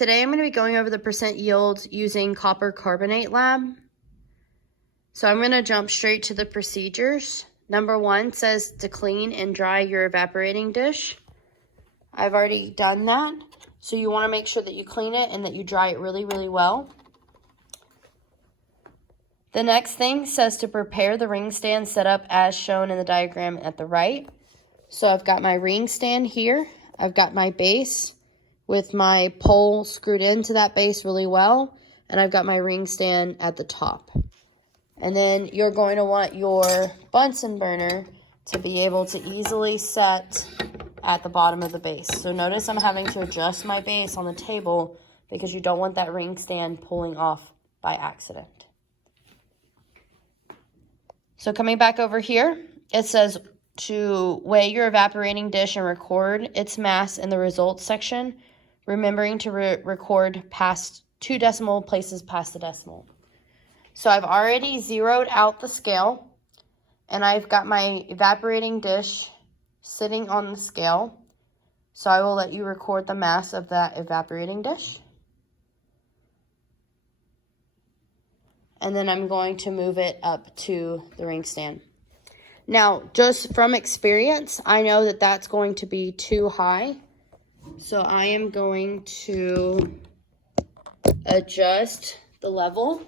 Today I'm going to be going over the percent yield using copper carbonate lab. So I'm going to jump straight to the procedures. Number 1 says to clean and dry your evaporating dish. I've already done that. So you want to make sure that you clean it and that you dry it really, really well. The next thing says to prepare the ring stand setup as shown in the diagram at the right. So I've got my ring stand here. I've got my base with my pole screwed into that base really well. And I've got my ring stand at the top. And then you're going to want your Bunsen burner to be able to easily set at the bottom of the base. So notice I'm having to adjust my base on the table because you don't want that ring stand pulling off by accident. So coming back over here, it says to weigh your evaporating dish and record its mass in the results section, remembering to record past 2 decimal places past the decimal. So I've already zeroed out the scale, and I've got my evaporating dish sitting on the scale. So I will let you record the mass of that evaporating dish. And then I'm going to move it up to the ring stand. Now, just from experience, I know that that's going to be too high. So I am going to adjust the level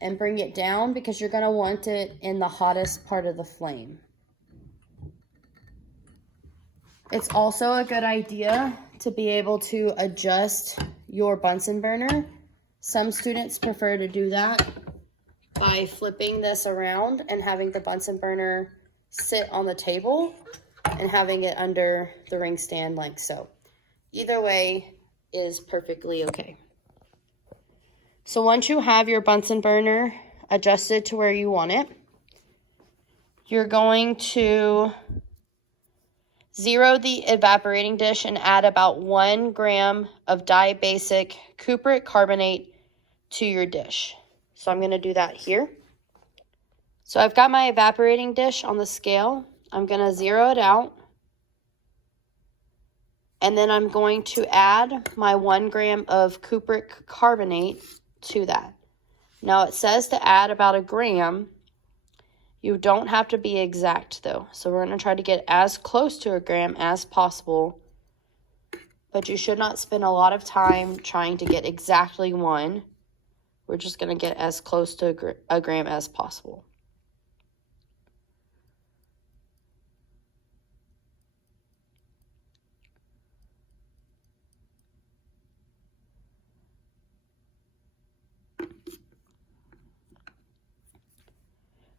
and bring it down because you're going to want it in the hottest part of the flame. It's also a good idea to be able to adjust your Bunsen burner. Some students prefer to do that by flipping this around and having the Bunsen burner sit on the table and having it under the ring stand like so. Either way is perfectly okay. So once you have your Bunsen burner adjusted to where you want it, you're going to zero the evaporating dish and add about 1 gram of dibasic cupric carbonate to your dish. So I'm going to do that here. So I've got my evaporating dish on the scale. I'm going to zero it out. And then I'm going to add my 1 gram of cupric carbonate to that. Now it says to add about 1 gram. You don't have to be exact though. So we're going to try to get as close to 1 gram as possible. But you should not spend a lot of time trying to get exactly 1. We're just going to get as close to 1 gram as possible.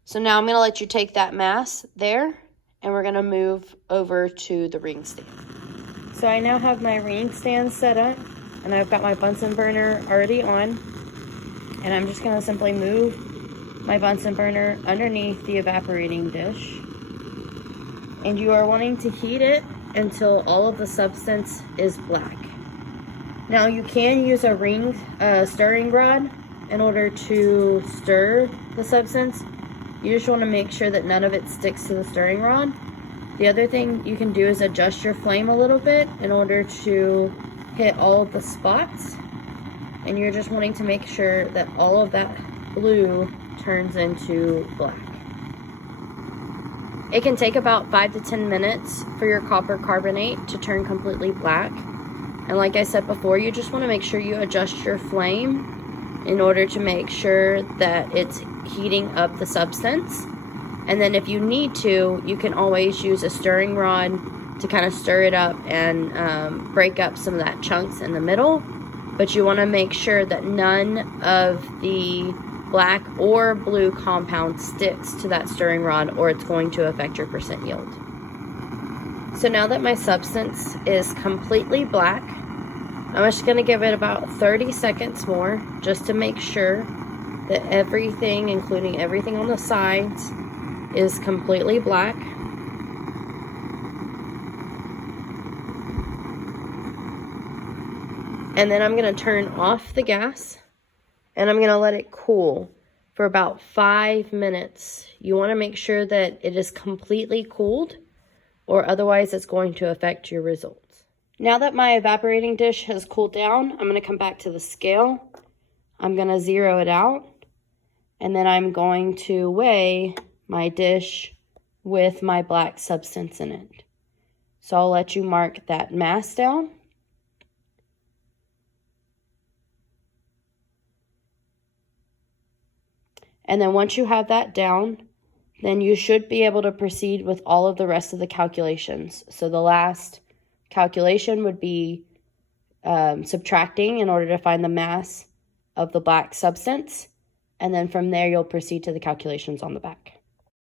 So now I'm going to let you take that mass there, and we're going to move over to the ring stand. So I now have my ring stand set up, and I've got my Bunsen burner already on. And I'm just going to simply move my Bunsen burner underneath the evaporating dish. And you are wanting to heat it until all of the substance is black. Now you can use a stirring rod in order to stir the substance. You just want to make sure that none of it sticks to the stirring rod. The other thing you can do is adjust your flame a little bit in order to hit all of the spots. And you're just wanting to make sure that all of that blue turns into black. It can take about 5 to 10 minutes for your copper carbonate to turn completely black. And like I said before, you just want to make sure you adjust your flame in order to make sure that it's heating up the substance. And then if you need to, you can always use a stirring rod to kind of stir it up and break up some of that chunks in the middle. But you want to make sure that none of the black or blue compound sticks to that stirring rod, or it's going to affect your percent yield. So now that my substance is completely black, I'm just going to give it about 30 seconds more just to make sure that everything, including everything on the sides, is completely black. And then I'm going to turn off the gas and I'm going to let it cool for about 5 minutes. You want to make sure that it is completely cooled, or otherwise it's going to affect your results. Now that my evaporating dish has cooled down, I'm going to come back to the scale. I'm going to zero it out, and then I'm going to weigh my dish with my black substance in it. So I'll let you mark that mass down. And then once you have that down, then you should be able to proceed with all of the rest of the calculations. So the last calculation would be subtracting in order to find the mass of the black substance. And then from there, you'll proceed to the calculations on the back.